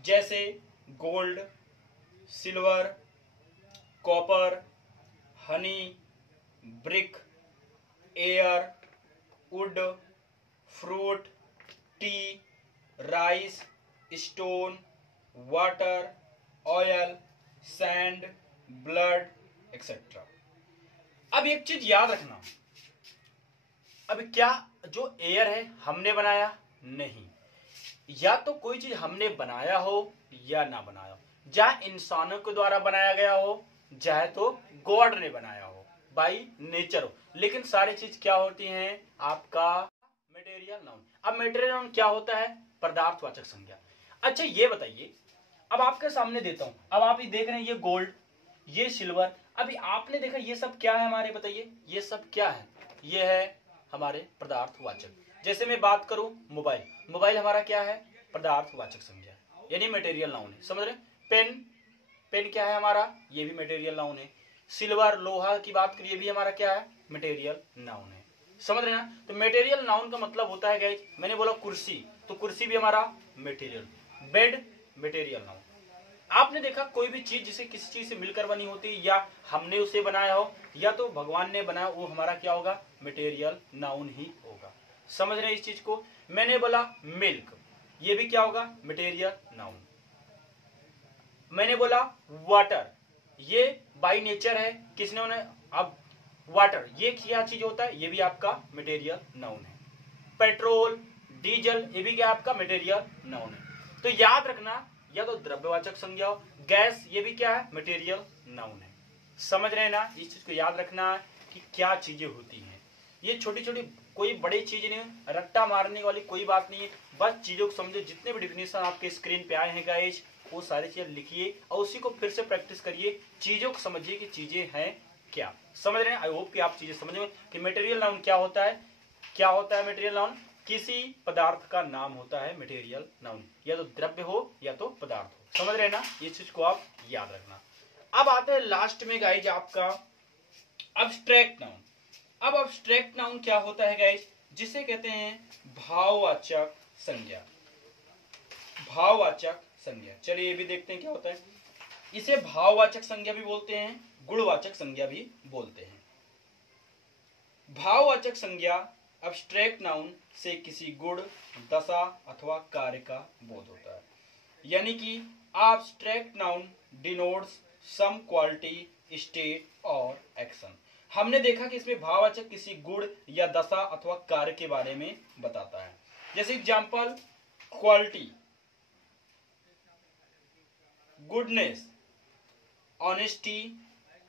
जैसे gold, silver, copper, honey, brick, air, wood, fruit, tea, rice, stone, water, oil, sand, blood etcetera. अब एक चीज याद रखना, अब क्या जो एयर है हमने बनाया नहीं, या तो कोई चीज हमने बनाया हो या ना बनाया हो, चाहे इंसानों के द्वारा बनाया गया हो चाहे तो गॉड ने बनाया हो, बाई नेचर हो, लेकिन सारी चीज क्या होती हैं आपका मटेरियल नाउन। अब मटेरियल नाउन क्या होता है, पदार्थवाचक संज्ञा। अच्छा ये बताइए, अब आपके सामने देता हूं, अब आप ये देख रहे हैं ये गोल्ड, ये सिल्वर, अभी आपने देखा ये सब क्या है हमारे, बताइए ये सब क्या है, ये है हमारे पदार्थवाचक। जैसे मैं बात करूं मोबाइल, मोबाइल हमारा क्या है, पदार्थवाचक संज्ञा यानी मटेरियल नाउन है, समझ रहे। पेन, पेन क्या है हमारा, ये भी मटेरियल नाउन है। सिल्वर, लोहा की बात करिए, भी हमारा क्या है, मटेरियल नाउन है, समझ रहे ना। तो मटेरियल नाउन का मतलब होता है गाइस, मैंने बोला कुर्सी, तो कुर्सी भी हमारा मटेरियल। Bed material noun. आपने देखा कोई भी चीज जिसे किसी चीज से मिलकर बनी होती या हमने उसे बनाया हो या तो भगवान ने बनाया, वो हमारा क्या होगा, मटेरियल नाउन ही होगा, समझ रहे हैं इस चीज को। मैंने बोला मिल्क, ये भी क्या होगा, मटेरियल नाउन। मैंने बोला वाटर, ये बाय नेचर है, किसने उन्हें, अब वाटर ये क्या चीज होता है, ये भी आपका मटेरियल नाउन है। पेट्रोल, डीजल, ये भी क्या आपका मटेरियल नाउन है। तो याद रखना, या तो द्रव्यवाचक संज्ञा हो, गैस ये भी क्या है, मटेरियल नाउन है, समझ रहे हैं ना। इस चीज को याद रखना कि क्या चीजें होती हैं, ये छोटी छोटी कोई बड़ी चीज नहीं, रट्टा मारने वाली कोई बात नहीं है, बस चीजों को समझो। जितने भी डिफिनेशन आपके स्क्रीन पे आए हैं गाइस, वो सारी चीजें लिखिए और उसी को फिर से प्रैक्टिस करिए, चीजों को समझिए कि चीजें हैं क्या, समझ रहे हैं। आई होप कि आप चीजें समझ में कि मटेरियल नाउन क्या होता है। क्या होता है मटेरियल नाउन, किसी पदार्थ का नाम होता है मटेरियल नाउन, या तो द्रव्य हो या तो पदार्थ हो, समझ रहे हैं ना, ये चीज को आप याद रखना। अब आते हैं लास्ट में गाइज आपका अब्स्ट्रैक्ट नाउन। अब अब्स्ट्रैक्ट नाउन क्या होता है गाइज, जिसे कहते हैं भाववाचक संज्ञा। भाववाचक संज्ञा, चलिए ये भी देखते हैं क्या होता है। इसे भाववाचक संज्ञा भी बोलते हैं, गुणवाचक संज्ञा भी बोलते हैं। भाववाचक संज्ञा अब्स्ट्रैक्ट नाउन से किसी गुण, दशा अथवा कार्य का बोध होता है, यानी कि abstract noun denotes some quality, state और एक्शन। हमने देखा कि इसमें भाववाचक किसी गुण या दशा अथवा कार्य के बारे में बताता है। जैसे example, quality, goodness, honesty,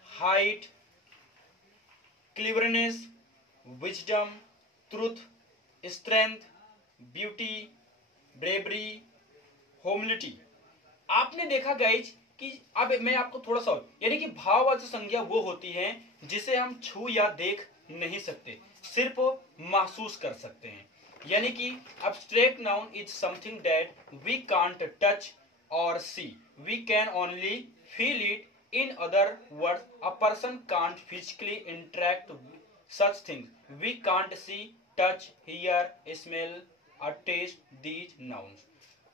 height, cleverness, wisdom, truth, strength, beauty, bravery, humility. आपने देखा गाइज कि अब मैं आपको थोड़ा सा, यानी कि भाववाचक संज्ञा वो होती है जिसे हम छू या देख नहीं सकते, सिर्फ महसूस कर सकते हैं। यानी कि abstract noun is something that we can't touch or see, we can only feel it. In other words, a person can't physically interact such things we can't see, touch, hear, smell or taste these nouns।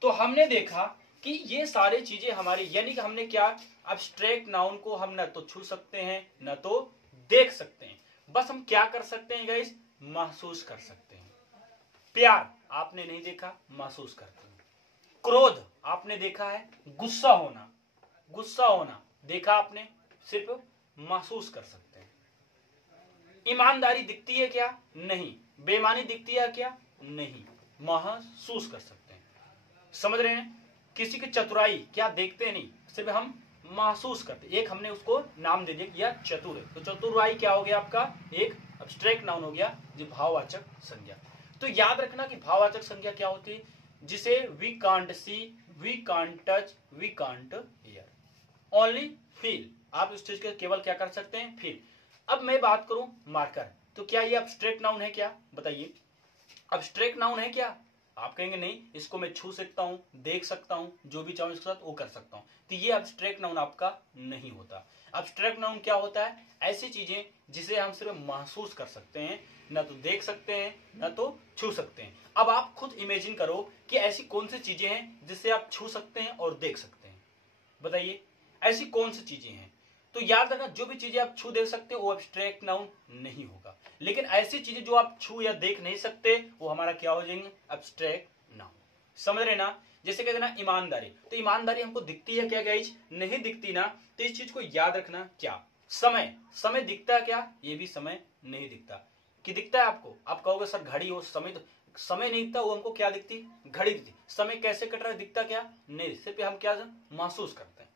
तो हमने देखा कि ये सारी चीजें हमारी, यानी कि हमने क्या, अब्स्ट्रैक्ट नाउन को हम न तो छू सकते हैं न तो देख सकते हैं, बस हम क्या कर सकते हैं गाइस, महसूस कर सकते हैं। प्यार आपने नहीं देखा, महसूस करते हैं। क्रोध आपने देखा है, गुस्सा होना, गुस्सा होना देखा आपने, सिर्फ महसूस कर सकते हैं। ईमानदारी दिखती है क्या, नहीं। बेईमानी दिखती है क्या, नहीं, महसूस कर सकते हैं, समझ रहे हैं। किसी की चतुराई क्या देखते नहीं, सिर्फ हम महसूस करते। एक हमने उसको नाम दे दिया चतुर है, तो चतुराई क्या हो गया आपका, एक अब्स्ट्रैक्ट नाउन हो गया, जो भाववाचक संज्ञा। तो याद रखना कि भाववाचक संज्ञा क्या होती है, जिसे we can't see, we can't touch, we can't hear, only feel. आप इस चीज के केवल क्या कर सकते हैं, फील। अब मैं बात करूं मार्कर, तो क्या ये अब्स्ट्रैक्ट नाउन है क्या, बताइए, अब्स्ट्रैक्ट नाउन है क्या। आप कहेंगे नहीं, इसको मैं छू सकता हूं, देख सकता हूं, जो भी चाहूं इसके साथ वो कर सकता हूं, तो ये अब्स्ट्रैक्ट नाउन आपका नहीं होता। अब्स्ट्रैक्ट नाउन क्या होता है, ऐसी चीजें जिसे हम सिर्फ महसूस कर सकते हैं, न तो देख सकते हैं न तो छू सकते हैं। अब आप खुद इमेजिन करो कि ऐसी कौन सी चीजें हैं जिसे आप छू सकते हैं और देख सकते हैं, बताइए ऐसी कौन सी चीजें हैं। तो याद रखना, जो भी चीजें आप छू देख सकते हो वो अब्स्ट्रैक्ट नाउन नहीं होगा, लेकिन ऐसी चीजें जो आप छू या देख नहीं सकते वो हमारा क्या हो जाएंगे, अब्स्ट्रैक्ट नाउन, समझ रहे ना। जैसे कहते ना ईमानदारी, तो ईमानदारी हमको दिखती है क्या गाइज, नहीं दिखती ना, तो इस चीज को याद रखना। क्या समय, समय दिखता है क्या, ये भी समय नहीं दिखता। कि दिखता है आपको, आप कहोगे सर घड़ी हो, समय तो समय नहीं दिखता, वो हमको क्या दिखती, घड़ी दिखती। समय कैसे कट रहा है, दिखता क्या नहीं, सिर्फ हम क्या महसूस करते हैं।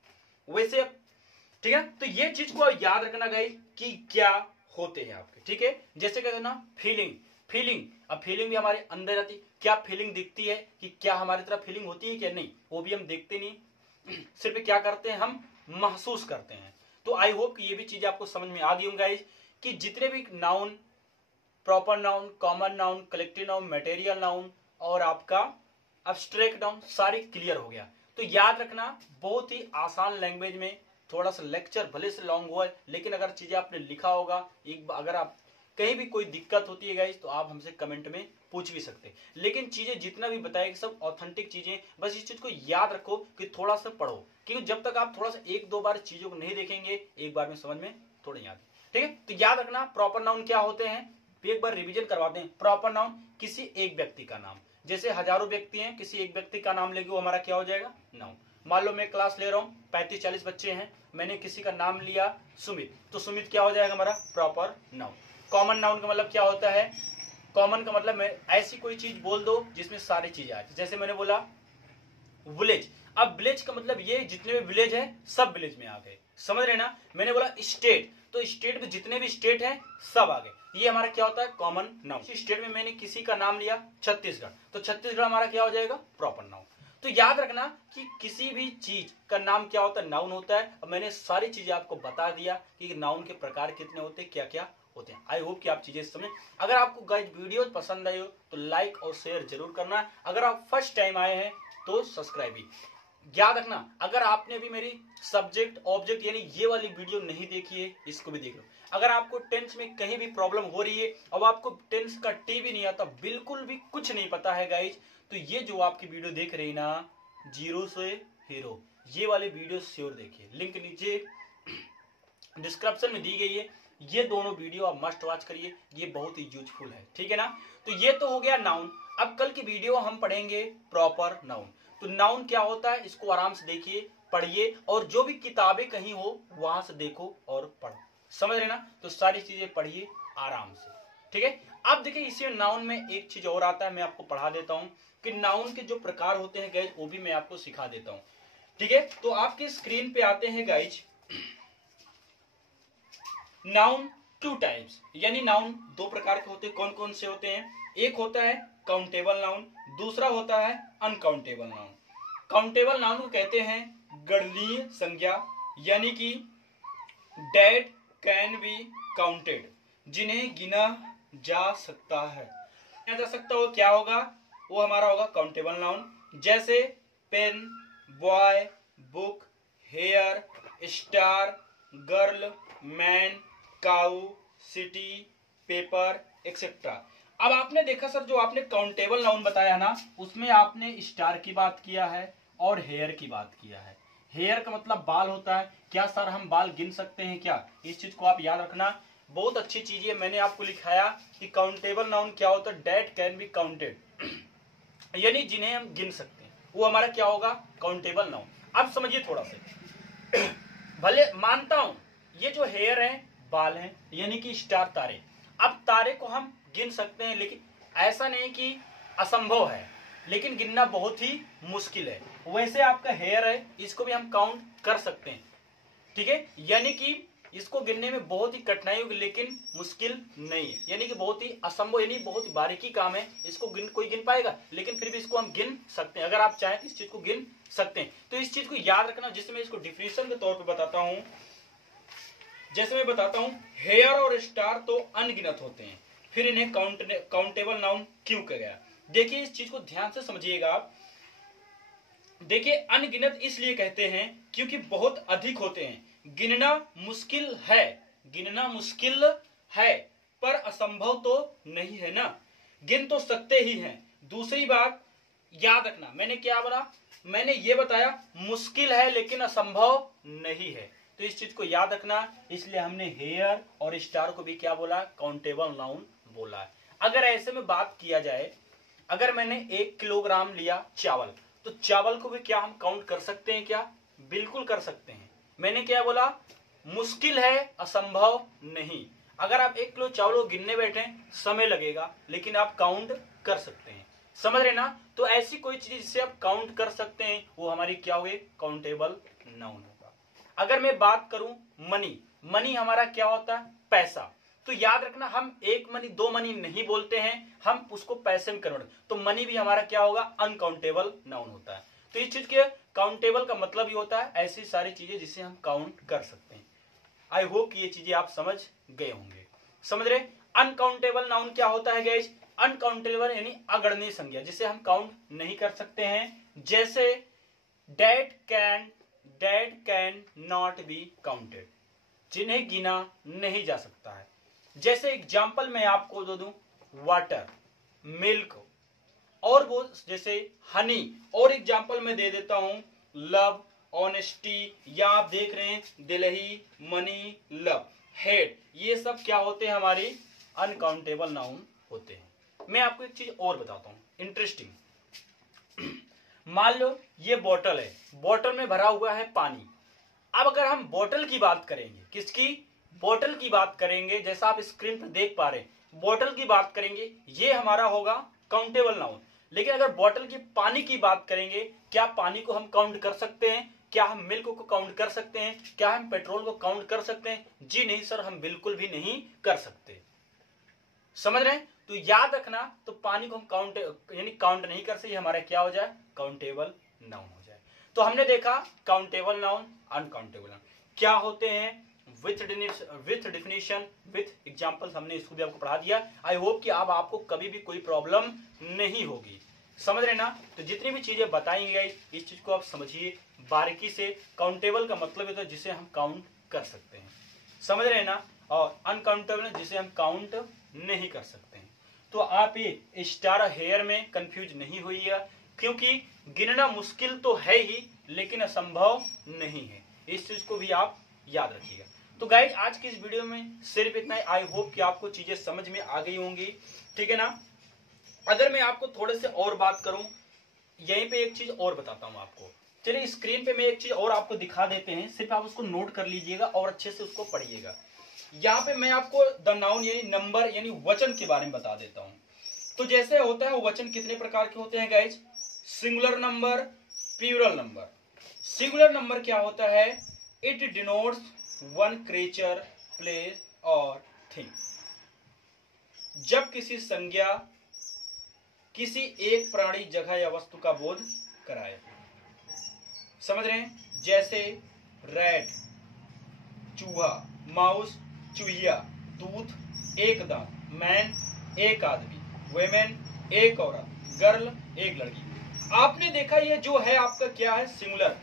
वैसे ठीक है, तो ये चीज को याद रखना गाइस कि क्या होते हैं आपके, ठीक है। जैसे कहते हैं ना फीलिंग, फीलिंग, अब फीलिंग भी हमारे अंदर आती, क्या फीलिंग दिखती है कि क्या हमारी तरह फीलिंग होती है क्या, नहीं, वो भी हम देखते नहीं, सिर्फ क्या करते हैं, हम महसूस करते हैं। तो आई होप कि ये भी चीजें आपको समझ में आ गई होंगी गाइस, कि जितने भी noun proper noun, common noun, collective noun, material noun और आपका अब्स्ट्रैक्ट नाउन सारे क्लियर हो गया। तो याद रखना बहुत ही आसान लैंग्वेज में, थोड़ा सा लेक्चर भले से लॉन्ग हुआ है लेकिन अगर चीजें आपने लिखा होगा, एक अगर आप कहीं भी कोई दिक्कत होती है गाइस तो आप हमसे कमेंट में पूछ भी सकते हैं। लेकिन चीजें जितना भी बताएगी सब ऑथेंटिक चीजें, बस इस चीज को याद रखो कि थोड़ा सा पढ़ो, क्योंकि जब तक आप थोड़ा सा एक दो बार चीजों को नहीं देखेंगे एक बार में समझ में थोड़ा याद। ठीक है, तो याद रखना प्रॉपर नाउन क्या होते हैं, एक बार रिवीजन करवाते हैं। प्रॉपर नाउन किसी एक व्यक्ति का नाम, जैसे हजारों व्यक्ति हैं, किसी एक व्यक्ति का नाम लेके वो हमारा क्या हो जाएगा, नाउन। मान लो मैं क्लास ले रहा हूँ, 35-40 बच्चे हैं, मैंने किसी का नाम लिया सुमित, तो सुमित क्या हो जाएगा हमारा प्रॉपर नाउन। कॉमन नाउन का मतलब क्या होता है, कॉमन का मतलब मैं ऐसी कोई चीज बोल दो जिसमें सारी चीजें आए, जैसे मैंने बोला विलेज। अब विलेज का मतलब ये जितने भी विलेज है सब विलेज में आ गए, समझ रहे ना। मैंने बोला स्टेट, तो स्टेट में जितने भी स्टेट हैं सब आ गए, ये हमारा क्या होता है कॉमन नाउन। स्टेट में मैंने किसी का नाम लिया छत्तीसगढ़, तो छत्तीसगढ़ हमारा क्या हो जाएगा प्रॉपर नाउन। तो याद रखना कि किसी भी चीज का नाम क्या होता है, नाउन होता है। और मैंने सारी चीजें आपको बता दिया कि नाउन के प्रकार कितने होते हैं, क्या क्या होते हैं। आई होप कि आप चीजें समझ। अगर आपको गाइस वीडियो पसंद आई हो तो लाइक और शेयर जरूर करना। अगर आप फर्स्ट टाइम आए हैं तो सब्सक्राइब भी। याद रखना अगर आपने भी मेरी सब्जेक्ट ऑब्जेक्ट यानी ये वाली वीडियो नहीं देखी है, इसको भी देख लो। अगर आपको टेंस में कहीं भी प्रॉब्लम हो रही है और आपको टेंस का टी भी नहीं आता, बिल्कुल भी कुछ नहीं पता है गाइज, तो ये जो आपकी वीडियो देख रही ना, जीरो से हीरो, ये वाली वीडियो श्योर देखिए, लिंक नीचे डिस्क्रिप्शन में दी गई है। ये दोनों वीडियो आप मस्ट वॉच करिए, ये बहुत ही यूजफुल है, ठीक है ना। तो ये तो हो गया नाउन। अब कल की वीडियो हम पढ़ेंगे प्रॉपर नाउन। तो नाउन क्या होता है इसको आराम से देखिए, पढ़िए, और जो भी किताबें कहीं हो वहां से देखो और पढ़ो, समझ रहे ना। तो सारी चीजें पढ़िए आराम से, ठीक है। अब देखिए इसी नाउन में एक चीज और आता है, मैं आपको पढ़ा देता हूं कि नाउन के जो प्रकार होते हैं गाइज वो भी मैं आपको सिखा देता हूं, ठीक है। तो आपके स्क्रीन पे आते हैं गाइज नाउन टू टाइप्स, यानी नाउन दो प्रकार के होते हैं। कौन कौन से होते हैं, एक होता है काउंटेबल नाउन, दूसरा होता है अनकाउंटेबल नाउन। काउंटेबल नाउन को कहते हैं गणनीय संज्ञा, यानी कि डेट कैन बी काउंटेड, जिन्हें गिना जा सकता है। गिना जा सकता हो क्या होगा, वो हमारा होगा काउंटेबल नाउन। जैसे pen, boy, book, hair, star, girl, man, cow, city, paper etcetera. अब आपने देखा सर जो आपने काउंटेबल नाउन बताया ना, उसमें आपने स्टार की बात किया है और हेयर की बात किया है। हेयर का मतलब बाल होता है, क्या सर हम बाल गिन सकते हैं क्या, इस चीज को आप याद रखना, बहुत अच्छी चीज है। मैंने आपको लिखाया कि काउंटेबल नाउन क्या होता है, डेट कैन बी काउंटेड, यानी जिन्हें हम गिन सकते हैं, वो हमारा क्या होगा काउंटेबल नाउन। अब समझिए थोड़ा सा, भले मानता हूं ये जो हेयर है बाल हैं, यानी कि स्टार तारे। अब तारे को हम गिन सकते हैं, लेकिन ऐसा नहीं कि असंभव है, लेकिन गिनना बहुत ही मुश्किल है। वैसे आपका हेयर है, इसको भी हम काउंट कर सकते हैं, ठीक है। यानी कि इसको गिनने में बहुत ही कठिनाई होगी, लेकिन मुश्किल नहीं है, यानी कि बहुत ही असंभव, यानी बहुत ही बारीकी काम है। इसको कोई गिन पाएगा, लेकिन फिर भी इसको हम गिन सकते हैं। अगर आप चाहें तो इस चीज को गिन सकते हैं। तो इस चीज को याद रखना, जिससे मैं इसको डिफिनेशन के तौर पर बताता हूं। जैसे मैं बताता हूं, हेयर और स्टार तो अनगिनत होते हैं, फिर इन्हें काउंटेबल नाउन क्यों कहा गया। देखिए इस चीज को ध्यान से समझिएगा आप। देखिए अनगिनत इसलिए कहते हैं क्योंकि बहुत अधिक होते हैं। गिनना मुश्किल है, गिनना मुश्किल है, पर असंभव तो नहीं है ना, गिन तो सकते ही हैं। दूसरी बात याद रखना, मैंने क्या बोला, मैंने ये बताया मुश्किल है लेकिन असंभव नहीं है, तो इस चीज को याद रखना। इसलिए हमने हेयर और स्टार को भी क्या बोला, काउंटेबल नाउन बोला। अगर ऐसे में बात किया जाए, अगर मैंने 1 किलोग्राम लिया चावल, तो चावल को भी क्या हम काउंट कर सकते हैं क्या, बिल्कुल कर सकते हैं। मैंने क्या बोला, मुश्किल है असंभव नहीं। अगर आप 1 किलो चावल को गिनने बैठे समय लगेगा, लेकिन आप काउंट कर सकते हैं, समझ रहे ना। तो ऐसी कोई चीज जिससे आप काउंट कर सकते हैं वो हमारी क्या हुई, काउंटेबल नाउन होगा। अगर मैं बात करूं मनी, मनी हमारा क्या होता है, पैसा। तो याद रखना हम 1 मनी 2 मनी नहीं बोलते हैं, हम उसको पैसे में कन्वर्ट, तो मनी भी हमारा क्या होगा, अनकाउंटेबल नाउन होता है। तो इस चीज के काउंटेबल का मतलब ही होता है ऐसी सारी चीजें जिसे हम काउंट कर सकते हैं। आई होप कि ये चीजें आप समझ गए होंगे, समझ रहे। अनकाउंटेबल नाउन क्या होता है गाइज? अनकाउंटेबल यानी अगणनीय संज्ञा जिसे हम काउंट नहीं कर सकते हैं, जैसे date can not be counted, जिन्हें गिना नहीं जा सकता है। जैसे एग्जाम्पल मैं आपको दे दूं, वाटर, मिल्क, और वो जैसे हनी, और एग्जाम्पल मैं दे देता हूं लव, ऑनेस्टी, या आप देख रहे हैं दिलही, मनी, लव, हेड, ये सब क्या होते हैं? हमारे अनकाउंटेबल नाउन होते हैं। मैं आपको एक चीज और बताता हूं इंटरेस्टिंग। मान लो ये बोतल है, बोतल में भरा हुआ है पानी। अब अगर हम बोतल की बात करेंगे, किसकी? बोतल की बात करेंगे, जैसा आप स्क्रीन पर देख पा रहे हैं, बोतल की बात करेंगे, ये हमारा होगा काउंटेबल नाउन। लेकिन अगर बोतल की पानी की बात करेंगे, क्या पानी को हम काउंट कर सकते हैं? क्या हम मिल्क को काउंट कर सकते हैं? क्या हम पेट्रोल को काउंट कर सकते हैं? जी नहीं सर, हम बिल्कुल भी नहीं कर सकते। समझ रहे हैं? तो याद रखना, तो पानी को हम काउंट यानी काउंट नहीं कर सकते, हमारा क्या हो जाए? काउंटेबल नाउन हो जाए। तो हमने देखा काउंटेबल नाउन, अनकाउंटेबल नाउन क्या होते हैं, विथ डिफिनेशन, विथ एग्जांपल्स, हमने इसको भी आपको पढ़ा दिया। आई होप कि अब आपको कभी भी कोई प्रॉब्लम नहीं होगी। समझ रहे ना? तो जितनी भी चीजें बताई गई, इस चीज को आप समझिए बारीकी से। काउंटेबल का मतलब है तो जिसे हम काउंट कर सकते हैं, समझ रहे ना? और अनकाउंटेबल जिसे हम काउंट नहीं कर सकते हैं। तो आप ये स्टार हेयर में कंफ्यूज नहीं होइएगा, क्योंकि गिनना मुश्किल तो है ही, लेकिन असंभव नहीं है। इस चीज को भी आप याद रखिएगा। तो गाइस, आज की इस वीडियो में सिर्फ इतना ही। आई होप कि आपको चीजें समझ में आ गई होंगी, ठीक है ना? अगर मैं आपको थोड़े से और बात करूं, यहीं पे एक चीज और बताता हूं आपको। चलिए स्क्रीन पे मैं एक चीज और आपको दिखा देते हैं, सिर्फ आप उसको नोट कर लीजिएगा और अच्छे से उसको पढ़िएगा। यहाँ पे मैं आपको द नाउन यानी नंबर यानी वचन के बारे में बता देता हूं। तो जैसे होता है, वो वचन कितने प्रकार के होते हैं guys? Singular number, plural number. Singular number क्या होता है? It denotes one creature, place और थिंग। जब किसी संज्ञा किसी एक प्राणी, जगह या वस्तु का बोध कराए। समझ रहे हैं? जैसे रैट, चूहा, माउस, चूहिया, दूध, एक दांत, मैन, एक आदमी, वेमेन, एक औरत, गर्ल, एक लड़की। आपने देखा ये जो है आपका क्या है? सिंगुलर।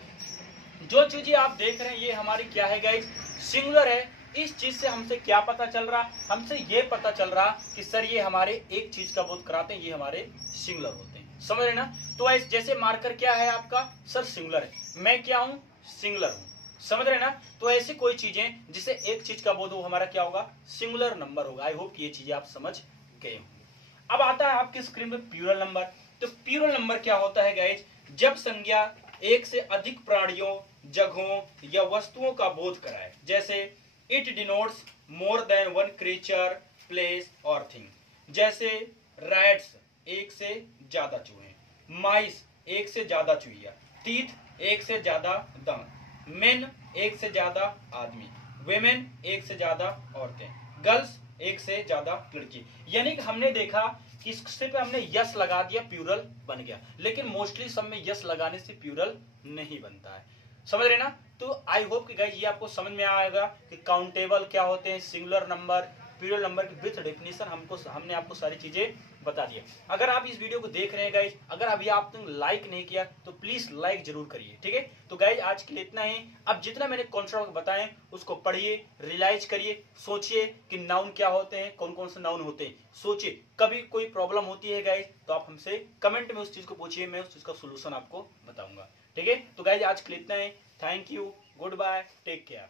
जो चीजें आप देख रहे हैं ये हमारी क्या है गाइस? सिंगुलर है। इस चीज से हमसे क्या पता चल रहा? हमसे ये पता चल रहा कि सर ये हमारे एक चीज का बोध कराते हैं, ये हमारे सिंगुलर होते हैं। समझ रहे ना? तो जैसे मार्कर क्या है आपका? सर सिंगुलर है। मैं क्या हूं? सिंगुलर हूं। समझ रहे ना? तो ऐसी कोई चीजें जिसे एक चीज का बोध हो, हमारा क्या होगा? सिंगुलर नंबर होगा। आई होप कि ये चीजें आप समझ गए होंगे। अब आता है आपकी स्क्रीन पे प्लूरल नंबर। तो प्लूरल नंबर क्या होता है गाइज? जब संज्ञा एक से अधिक प्राणियों, जगहों या वस्तुओं का बोध कराए। जैसे it denotes more than one creature, place और थिंग। जैसे रैट्स, एक से ज्यादा चूहे, माइस, एक से ज्यादा चूहिया, टीथ, एक से ज्यादा दांत, मेन, एक से ज्यादा आदमी, वेमेन, एक से ज्यादा औरतें, गर्ल्स, एक से ज्यादा लड़की। यानी कि हमने देखा कि इससे पे हमने यस लगा दिया, प्लूरल बन गया। लेकिन मोस्टली सब में यस लगाने से प्लूरल नहीं बनता है। समझ रहे ना? तो आई होप कि गाइस ये आपको समझ में आएगा कि काउंटेबल क्या होते हैं, सिंगुलर नंबर, प्लूरल नंबर की विथ डेफिनेशन हमने आपको सारी चीजें बता दिया। अगर आप इस वीडियो को देख रहे हैं गाइस, अगर अभी आपने लाइक नहीं किया तो प्लीज लाइक जरूर करिए, ठीक है? तो गाइस आज के लिए इतना ही। अब जितना मैंने कॉन्सेप्ट बताए उसको पढ़िए, रियलाइज करिए, सोचिए कि नाउन क्या होते हैं, कौन कौन से नाउन होते हैं, सोचिए। कभी कोई प्रॉब्लम होती है गाइस तो आप हमसे कमेंट में उस चीज को पूछिए, मैं उस चीज का सोल्यूशन आपको बताऊंगा, ठीक है? तो गाइस आज के लिए इतना ही। Thank you, goodbye, take care.